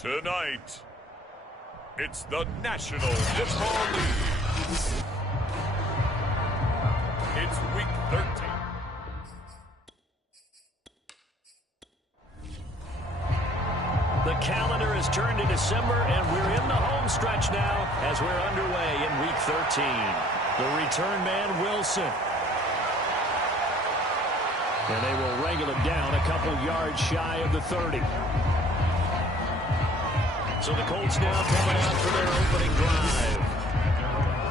Tonight, it's the National Football League. It's Week 13. The calendar has turned to December, and we're in the home stretch now as we're underway in Week 13. The return man, Wilson. And they will wrangle him down a couple yards shy of the 30. So the Colts now coming out for their opening drive.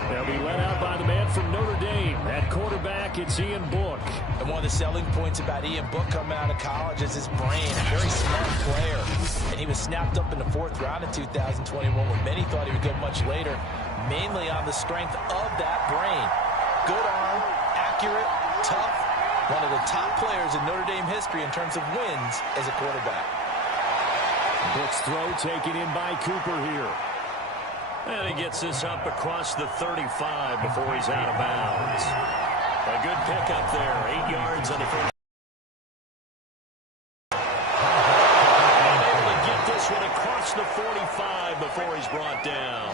They'll be led out by the man from Notre Dame. At quarterback, it's Ian Book. And one of the selling points about Ian Book coming out of college is his brain. A very smart player. And he was snapped up in the 4th round in 2021 when many thought he would go much later, mainly on the strength of that brain. Good arm, accurate, tough. One of the top players in Notre Dame history in terms of wins as a quarterback. Book's throw taken in by Cooper here. And he gets this up across the 35 before he's out of bounds. A good pickup there, 8 yards on the first. Able to get this one across the 45 before he's brought down.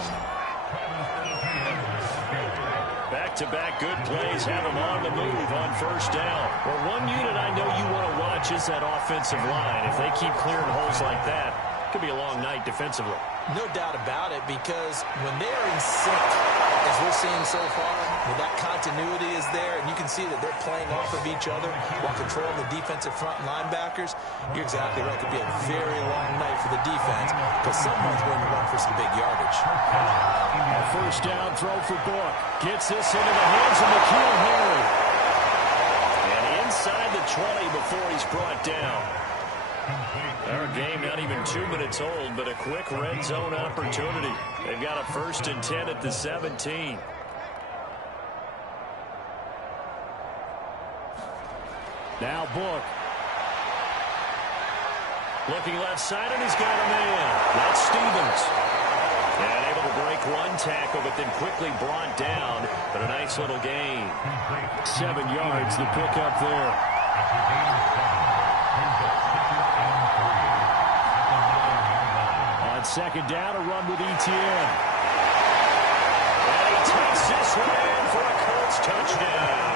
Back-to-back good plays have him on the move on first down. Well, one unit I know you want to watch is that offensive line. If they keep clearing holes like that, it could be a long night defensively. No doubt about it, because when they're in sync, as we're seeing so far, when that continuity is there, and you can see that they're playing off of each other while controlling the defensive front linebackers, you're exactly right. It could be a very long night for the defense, because someone's going to run for some big yardage. A first down throw for Book. Gets this into the hands of N'Keal Harry. And inside the 20 before he's brought down. Our game not even 2 minutes old, but a quick red zone opportunity. They've got a 1st and 10 at the 17. Now Book. Looking left side, and he's got a man. That's Stevens. And able to break one tackle, but then quickly brought down. But a nice little gain. 7 yards, the pickup there. Second down, a run with Etienne. And he takes this one in for a Colts touchdown.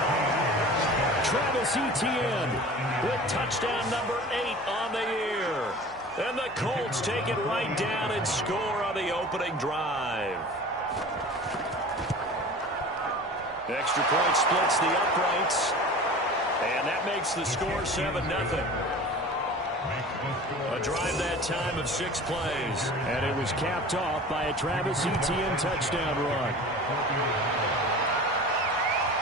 Travis Etienne with touchdown number 8 on the year. And the Colts take it right down and score on the opening drive. The extra point splits the uprights. And that makes the score 7-0. A drive that time of 6 plays. And it was capped off by a Travis Etienne touchdown run.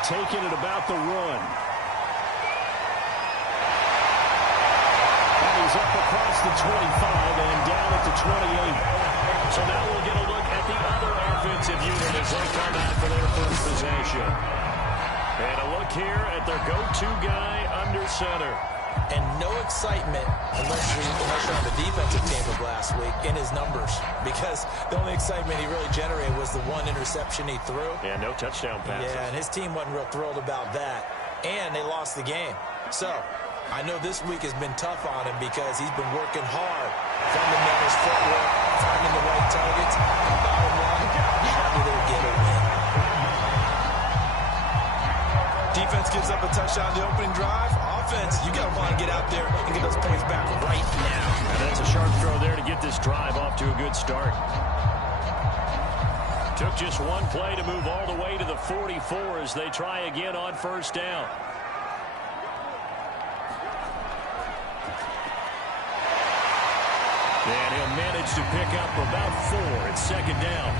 Taking it about the run. And he's up across the 25 and down at the 28. So now we'll get a look at the other offensive unit as they come out for their first possession. And a look here at their go-to guy under center. And no excitement unless you're on the defensive team of last week in his numbers, because the only excitement he really generated was the one interception he threw. Yeah, no touchdown passes. Yeah, and his team wasn't real thrilled about that, and they lost the game. So I know this week has been tough on him because he's been working hard, fundamentals, footwork, finding the right targets. And bottom line, how do they get a win? Defense gives up a touchdown the opening drive. Offense, you got to want to get out there and get those points back right now. And that's a sharp throw there to get this drive off to a good start. Took just one play to move all the way to the 44 as they try again on first down. And he'll manage to pick up about 4 at second down.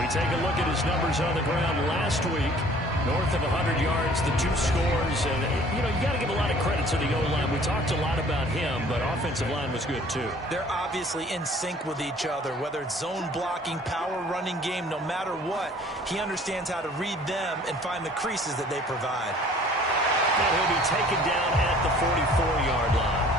We take a look at his numbers on the ground last week. North of 100 yards, the 2 scores, and, you know, you got to give a lot of credit to the O-line. We talked a lot about him, but offensive line was good, too. They're obviously in sync with each other, whether it's zone blocking, power running game, no matter what. He understands how to read them and find the creases that they provide. And he'll be taken down at the 44-yard line.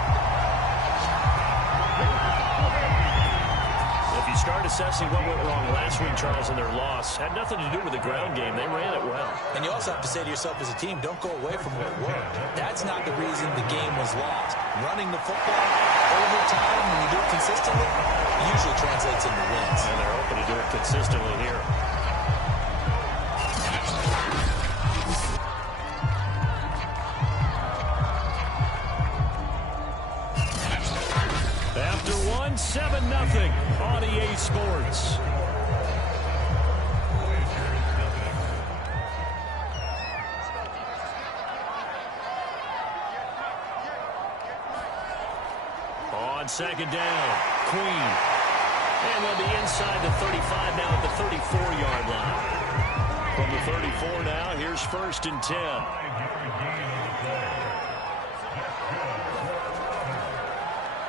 If you start assessing what went wrong last week, Charles, in their loss, had nothing to do with the ground game. They ran it well. And you also have to say to yourself as a team, don't go away from what worked. That's not the reason the game was lost. Running the football over time, when you do it consistently, it usually translates into wins. And they're hoping to do it consistently here. After one, 7-0 on EA Sports. On second down, Queen. And they'll be inside the 35 now at the 34-yard line. From the 34 now, here's 1st and 10.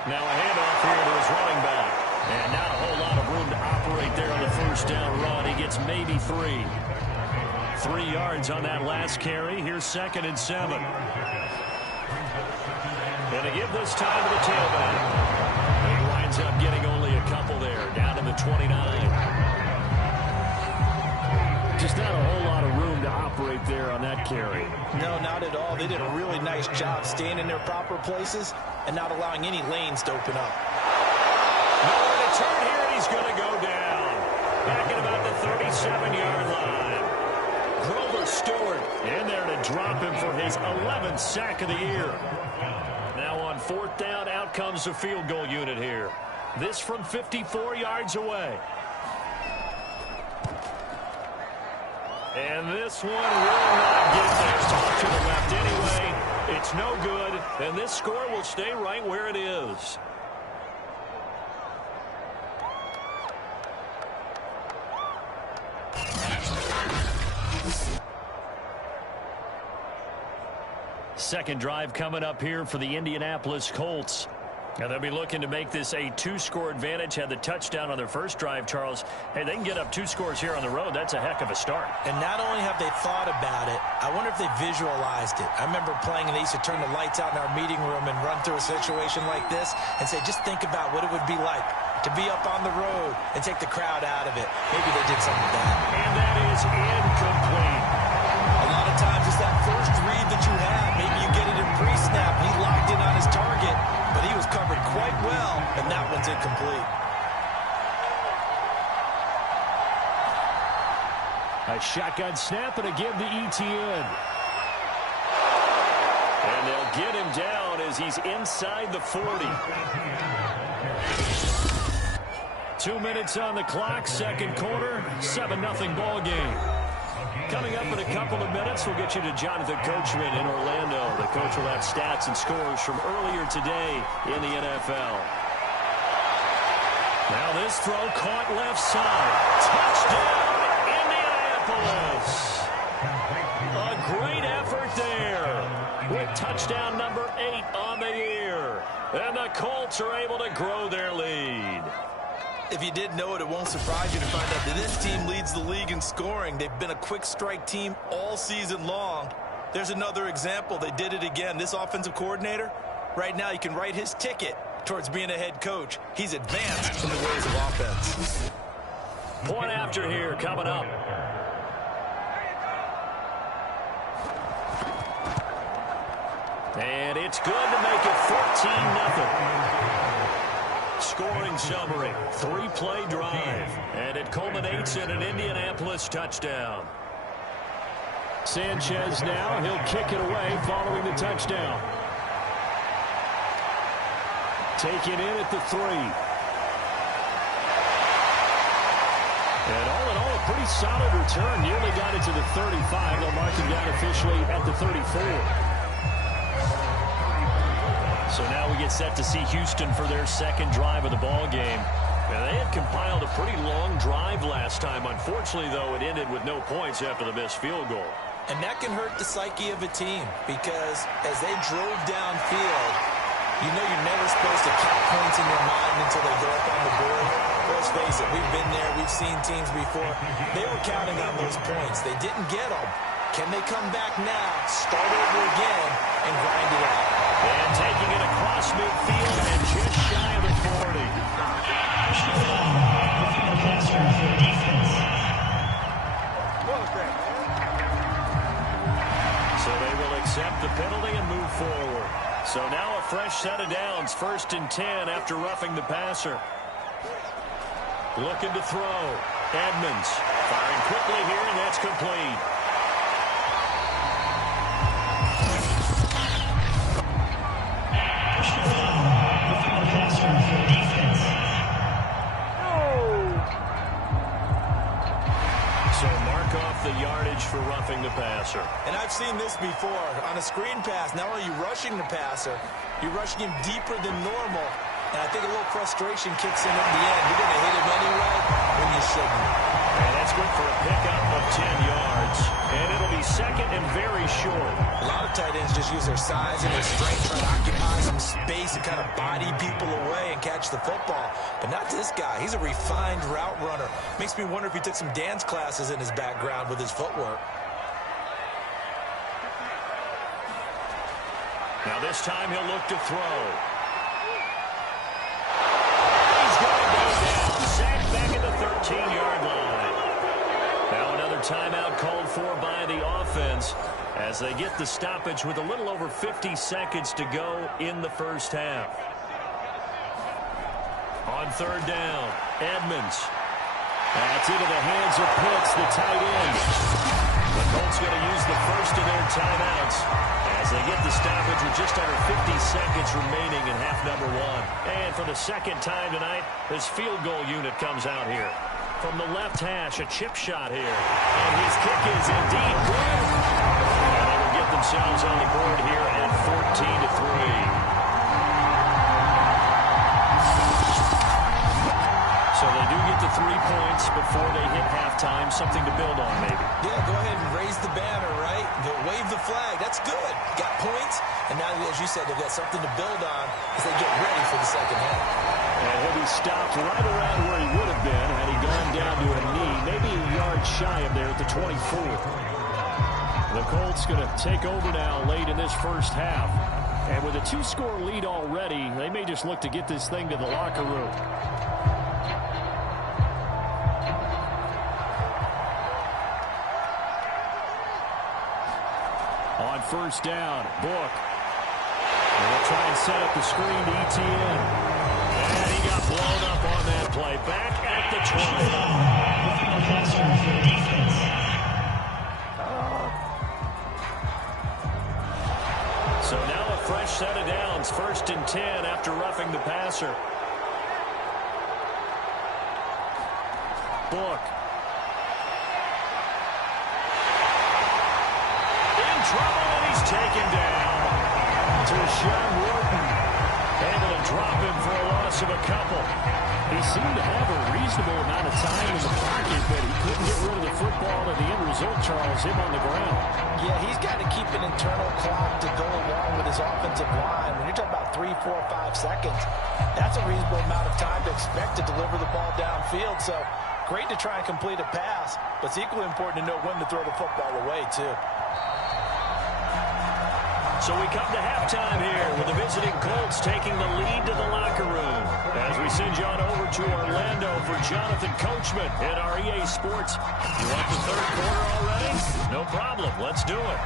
Now a handoff here to his running back. And not a whole lot of room to operate there on the 1st down run. He gets maybe 3. 3 yards on that last carry. Here's 2nd and 7. And to give this time to the tailback. He winds up getting only a couple there, down to the 29. Just not a whole lot of room to operate there on that carry. No, not at all. They did a really nice job staying in their proper places and not allowing any lanes to open up. Nowhere to turn here, and he's going to go down. Back at about the 37-yard line. Grover Stewart in there to drop him for his 11th sack of the year. Now on 4th down, out comes the field goal unit here. This from 54 yards away. And this one will not get there. Off to the left anyway. It's no good, and this score will stay right where it is. Second drive coming up here for the Indianapolis Colts. And they'll be looking to make this a 2-score advantage. Had the touchdown on their first drive, Charles. Hey, they can get up 2 scores here on the road. That's a heck of a start. And not only have they thought about it, I wonder if they visualized it. I remember playing, and they used to turn the lights out in our meeting room and run through a situation like this and say, just think about what it would be like to be up on the road and take the crowd out of it. Maybe they did something with that. And that is incomplete. A lot of times it's that first read that you have. Maybe you get it in pre-snap. He locked in on his target, but he was covered quite well, and that one's incomplete. A shotgun snap and a give to Etienne. And they'll get him down as he's inside the 40. 2 minutes on the clock, second quarter, 7-0 ball game. Coming up in a couple of minutes, we'll get you to Jonathan Coachman in Orlando. The coach will have stats and scores from earlier today in the NFL. Now this throw caught left side. Touchdown, Indianapolis. A great effort there with touchdown number 8 on the year. And the Colts are able to grow their lead. If you didn't know it, it won't surprise you to find out that this team leads the league in scoring. They've been a quick strike team all season long. There's another example. They did it again. This offensive coordinator, right now you can write his ticket towards being a head coach. He's advanced in the ways of offense. Point after here coming up. And it's good to make it 14-0. Scoring summary, 3-play drive, and it culminates in an Indianapolis touchdown. Sanchez now, he'll kick it away following the touchdown. Taken in at the 3. And all in all, a pretty solid return. Nearly got it to the 35. They'll mark him down officially at the 34. So now we get set to see Houston for their second drive of the ball game. And they had compiled a pretty long drive last time. Unfortunately, though, it ended with no points after the missed field goal. And that can hurt the psyche of a team because as they drove downfield, you know you're never supposed to count points in your mind until they go up on the board. Let's face it, we've been there. We've seen teams before. They were counting on those points. They didn't get them. Can they come back now, start over again, and grind it out? And taking it across midfield and just shy of the 40. So they will accept the penalty and move forward. So now a fresh set of downs, 1st and 10 after roughing the passer. Looking to throw. Edmonds firing quickly here, and that's complete. So mark off the yardage for roughing the passer. And I've seen this before. On a screen pass, not only are you rushing the passer, you're rushing him deeper than normal. And I think a little frustration kicks in at the end. You're going to hit him anyway when you shouldn't. And that's good for a pickup of 10 yards. And it'll be 2nd and very short. A lot of tight ends just use their size and their strength to occupy some space and kind of body people away and catch the football. But not this guy. He's a refined route runner. Makes me wonder if he took some dance classes in his background with his footwork. Now this time he'll look to throw. Sacked back at the 13-yard line. Now another timeout called for by the offense as they get the stoppage with a little over 50 seconds to go in the first half. On 3rd down, Edmonds. That's into the hands of Pitts, the tight end. The Colts going to use the first of their timeouts as they get the stoppage with just under 50 seconds remaining in half number 1. And for the second time tonight, this field goal unit comes out here. From the left hash, a chip shot here. And his kick is indeed good. And they will get themselves on the board here at 14-3. So they do get the 3 points before they hit halftime. Something to build on, maybe. Yeah, go ahead and raise the banner, right? Wave the flag. That's good. Got points. And now, as you said, they've got something to build on as they get ready for the second half. And he'll be stopped right around where he would have been had he gone down to a knee. Maybe a yard shy of there at the 24. The Colts going to take over now late in this first half. And with a 2-score lead already, they may just look to get this thing to the locker room. On 1st down, Book. And they'll try and set up the screen to ETN. And he got blown up on that play. Back at the 20. So now a fresh set of downs. 1st and 10 after roughing the passer. Book. Trouble, and he's taken down. To Sean Wharton. Able to drop him for a loss of a couple. He seemed to have a reasonable amount of time in the pocket, but he couldn't get rid of the football, and the end result, Charles, him on the ground. Yeah, he's got to keep an internal clock to go along with his offensive line. When you're talking about 3, 4, 5 seconds, that's a reasonable amount of time to expect to deliver the ball downfield. So great to try and complete a pass, but it's equally important to know when to throw the football away, too. So we come to halftime here with the visiting Colts taking the lead to the locker room. As we send you on over to Orlando for Jonathan Coachman at our EA Sports. You want the 3rd quarter already? No problem. Let's do it.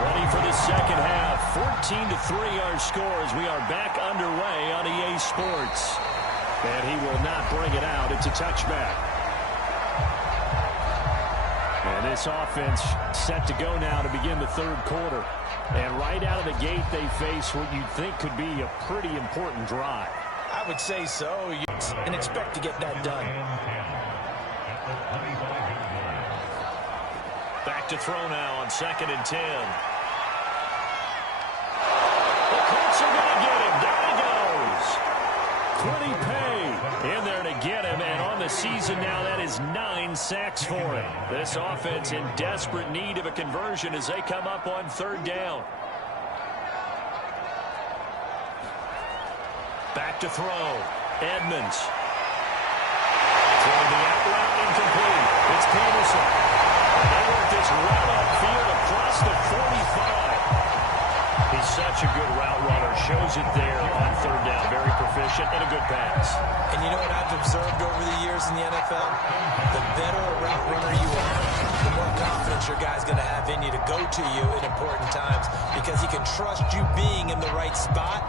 Ready for the second half. 14-3 our score as we are back underway on EA Sports. And he will not bring it out. It's a touchback. And this offense set to go now to begin the 3rd quarter. And right out of the gate, they face what you'd think could be a pretty important drive. I would say so, and expect to get that done. Back to throw now on 2nd and 10. The Colts are going to get him. Down he goes. Quiddy Pay in there to get him, and on the season now, that is 9 sacks for him. This offense in desperate need of a conversion as they come up on 3rd down. Back to throw. Edmonds. Throwing the out route incomplete. It's Peterson. And they work this route upfield across the 45. He's such a good route runner. Shows it there on 3rd down. Very proficient and a good pass. And you know what I've observed over the years in the NFL? The better a route runner you are, the more confidence your guy's going to have Vinny, to go to you in important times because he can trust you being in the right spot,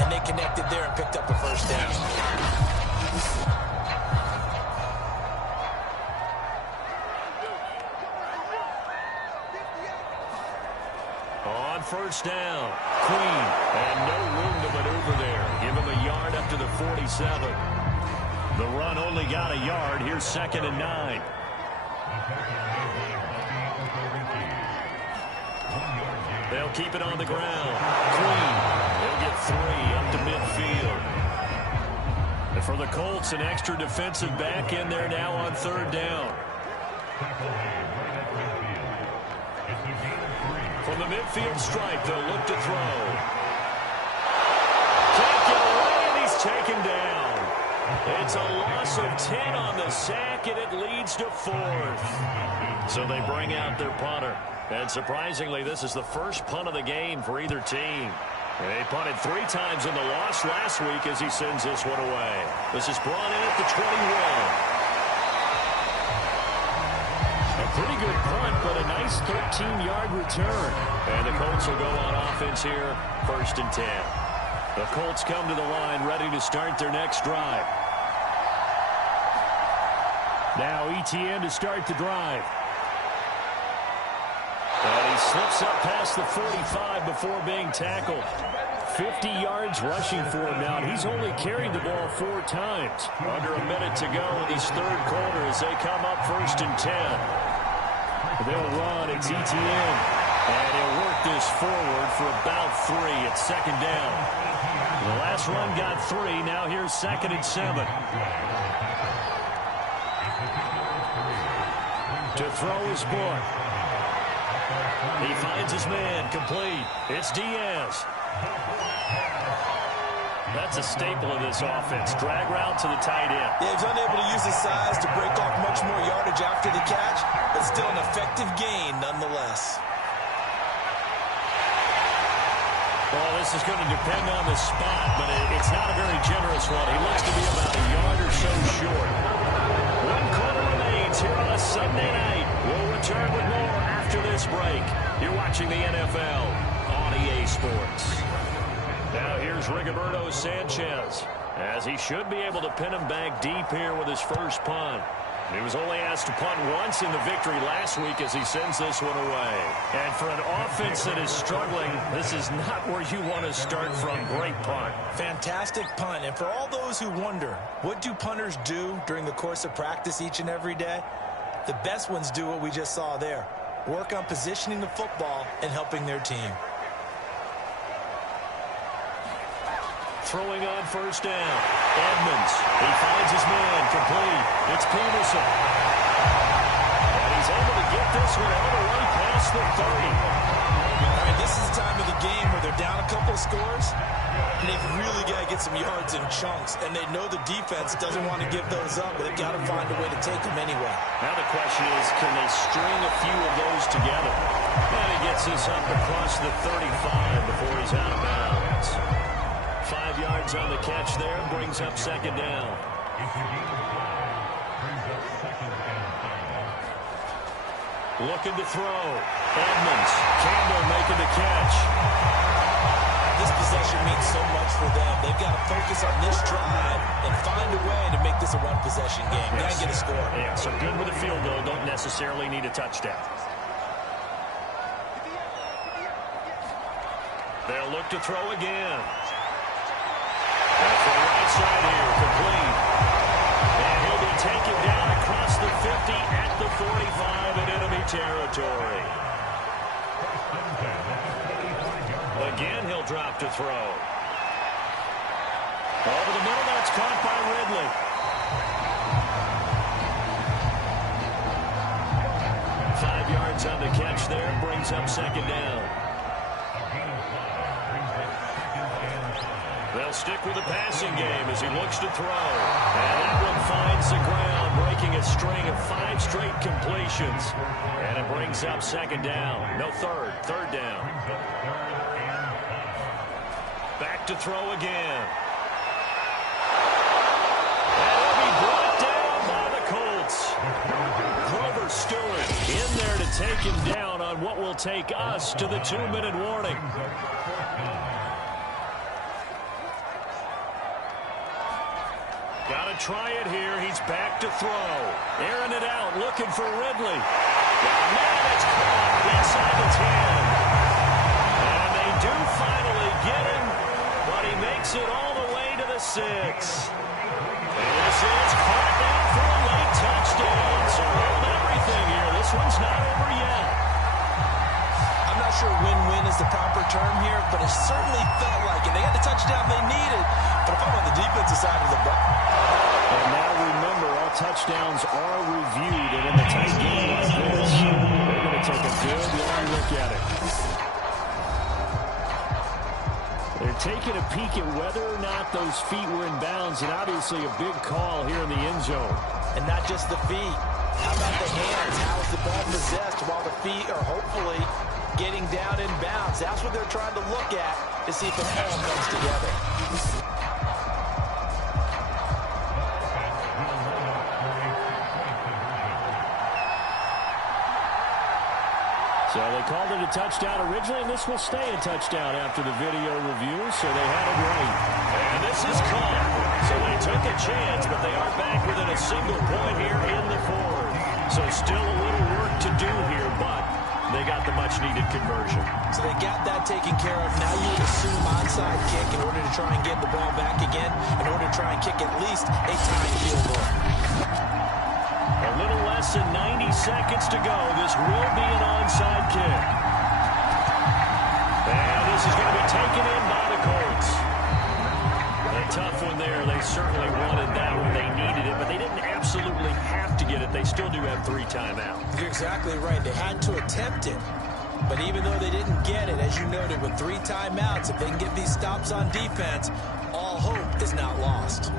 and they connected there and picked up a first down. On first down, Queen, and no room to maneuver there. Give him a yard up to the 47. The run only got a yard. Here's 2nd and 9. They'll keep it on the ground. Queen, they'll get 3 up to midfield. And for the Colts, an extra defensive back in there now on 3rd down. From the midfield stripe, they'll look to throw. Can't get away, and he's taken down. It's a loss of 10 on the sack, and it leads to 4th. So they bring out their punter. And surprisingly, this is the first punt of the game for either team. They punted 3 times in the loss last week as he sends this one away. This is brought in at the 21. A pretty good punt, but a nice 13-yard return. And the Colts will go on offense here, 1st and 10. The Colts come to the line ready to start their next drive. Now ETN to start the drive. And he slips up past the 45 before being tackled. 50 yards rushing for him now. He's only carried the ball 4 times. Under a minute to go in this 3rd quarter as they come up 1st and 10. They'll run. It's ETN. And he'll work this forward for about 3 at 2nd down. The last run got 3. Now here's 2nd and 7. To throw his book. He finds his man, complete. It's Diaz. That's a staple of this offense. Drag route to the tight end. Yeah, he's unable to use his size to break off much more yardage after the catch, but still an effective gain nonetheless. Well, this is going to depend on the spot, but it's not a very generous one. He looks to be about a yard or so short. 1 quarter remains here on a Sunday night. We'll return with more after this break. You're watching the NFL on EA Sports. Now here's Rigoberto Sanchez, as he should be able to pin him back deep here with his first punt. He was only asked to punt once in the victory last week as he sends this one away. And for an offense that is struggling, this is not where you want to start from. Great punt. Fantastic punt. And for all those who wonder, what do punters do during the course of practice each and every day? The best ones do what we just saw there. Work on positioning the football and helping their team. Throwing on first down. Edmonds. He finds his man. Complete. It's Peterson. And he's able to get this one all the way past the 30. All right, this is the time of the game where they're down a couple scores, and they've really got to get some yards in chunks, and they know the defense doesn't want to give those up, but they've got to find a way to take them anyway. Now the question is, can they string a few of those together? And he gets this up across the 35 before he's out of bounds. 5 yards on the catch there, brings up 2nd down. Looking to throw. Edmonds. Campbell making the catch. This possession means so much for them. They've got to focus on this drive and find a way to make this a one possession game. Got to get a score. Yeah, so good with a field goal. Don't necessarily need a touchdown. They'll look to throw again. From the right side here, complete. And he'll be taken down across the 50 at the 45 in enemy territory. Again, he'll drop to throw. Over the middle, that's caught by Ridley. Five yards on the catch there, brings up 2nd down. They'll stick with the passing game as he looks to throw. And that one finds the ground, breaking a string of 5 straight completions. And it brings up 2nd down. No, third down. Back to throw again. And it'll be brought down by the Colts. Grover Stewart in there to taken down on what will take us to the 2-minute warning. Got to try it here. He's back to throw. Airing it out, looking for Ridley. Man, it's caught inside the 10. And they do finally get him, but he makes it all the way to the 6. And this is caught down for a late touchdown. So hold everything here. This one's not over yet. I'm not sure win-win is the proper term here, but it certainly felt like it. They got the touchdown they needed, but if I'm on the defensive side of the ball. And now remember, all touchdowns are reviewed, and in a tight game like this, they're going to take a good long look at it. They're taking a peek at whether or not those feet were in bounds, and obviously a big call here in the end zone. And not just the feet. How about the hands? How is the ball possessed while the feet are hopefully getting down in bounds? That's what they're trying to look at to see if it all comes together. So they called it a touchdown originally, and this will stay a touchdown after the video review, so they had it right. And this is caught. So they took a chance, but they are back within a single point here in the fourth. So still a little work to do here, but they got the much-needed conversion. So they got that taken care of. Now you would assume onside kick in order to try and get the ball back again, in order to try and kick at least a tying field goal. A little less than 90 seconds to go. This will be an onside kick. And this is going to be taken in by the Colts. A tough one there. They certainly wanted that one. They needed it, but they didn't absolutely have to get it. They still do have 3 timeouts. You're exactly right. They had to attempt it. But even though they didn't get it, as you noted, with 3 timeouts, if they can get these stops on defense, all hope is not lost.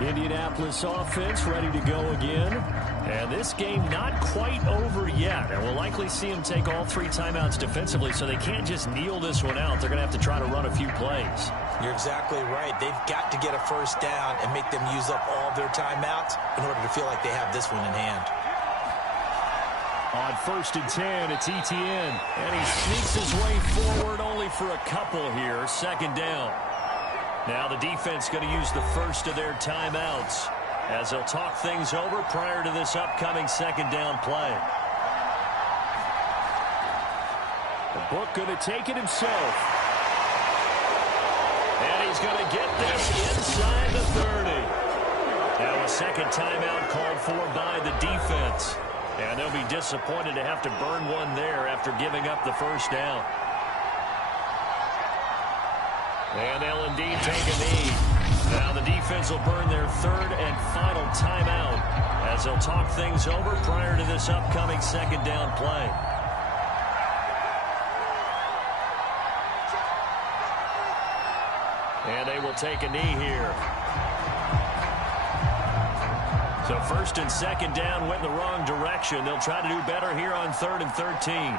Indianapolis offense ready to go again. And this game not quite over yet. And we'll likely see them take all 3 timeouts defensively, so they can't just kneel this one out. They're going to have to try to run a few plays. You're exactly right. They've got to get a first down and make them use up all of their timeouts in order to feel like they have this one in hand. On 1st and 10, it's Etienne. And he sneaks his way forward only for a couple here. 2nd down. Now the defense going to use the first of their timeouts as they'll talk things over prior to this upcoming 2nd down play. The book going to take it himself. And he's going to get this inside the 30. Now a 2nd timeout called for by the defense. And they'll be disappointed to have to burn one there after giving up the first down. And they'll indeed take a knee. Now the defense will burn their 3rd and final timeout as they'll talk things over prior to this upcoming 2nd down play. And they will take a knee here. So 1st and 2nd down went in the wrong direction. They'll try to do better here on 3rd and 13.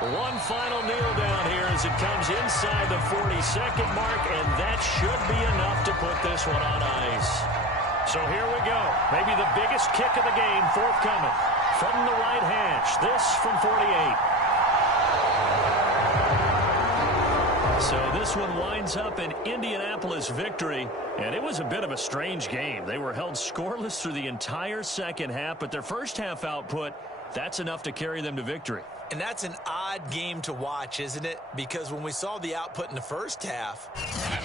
One final kneel down here as it comes inside the 40-second mark, and that should be enough to put this one on ice. So here we go. Maybe the biggest kick of the game forthcoming from the right hash. This from 48. So this one winds up an Indianapolis victory, and it was a bit of a strange game. They were held scoreless through the entire second half, but their first half output, that's enough to carry them to victory. And that's an odd game to watch, isn't it? Because when we saw the output in the first half,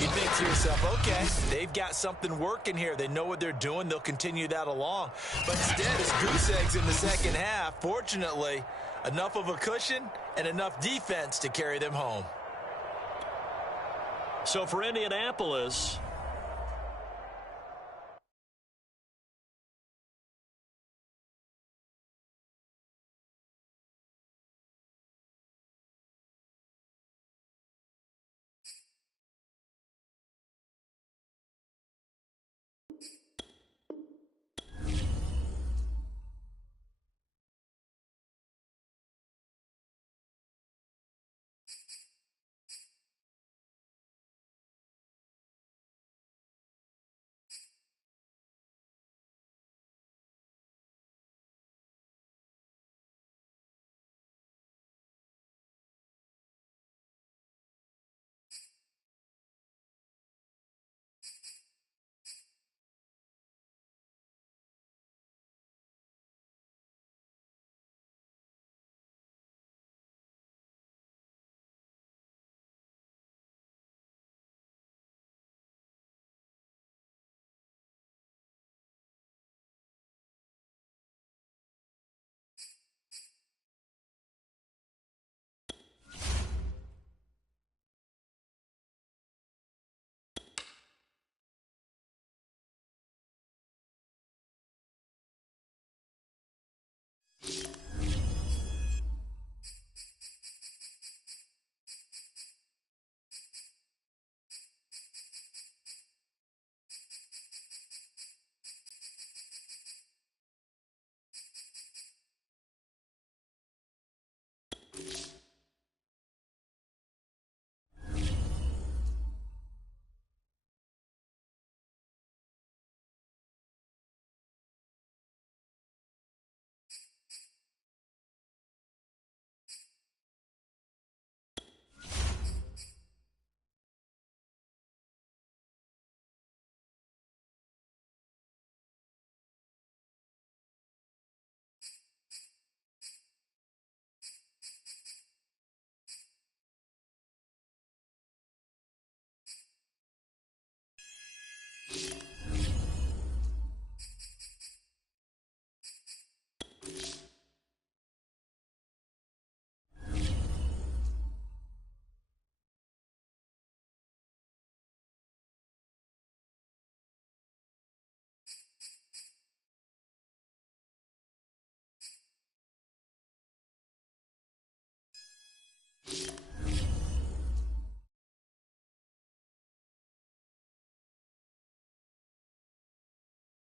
you think to yourself, okay, they've got something working here. They know what they're doing. They'll continue that along. But instead, it's goose eggs in the second half. Fortunately, enough of a cushion and enough defense to carry them home. So for Indianapolis,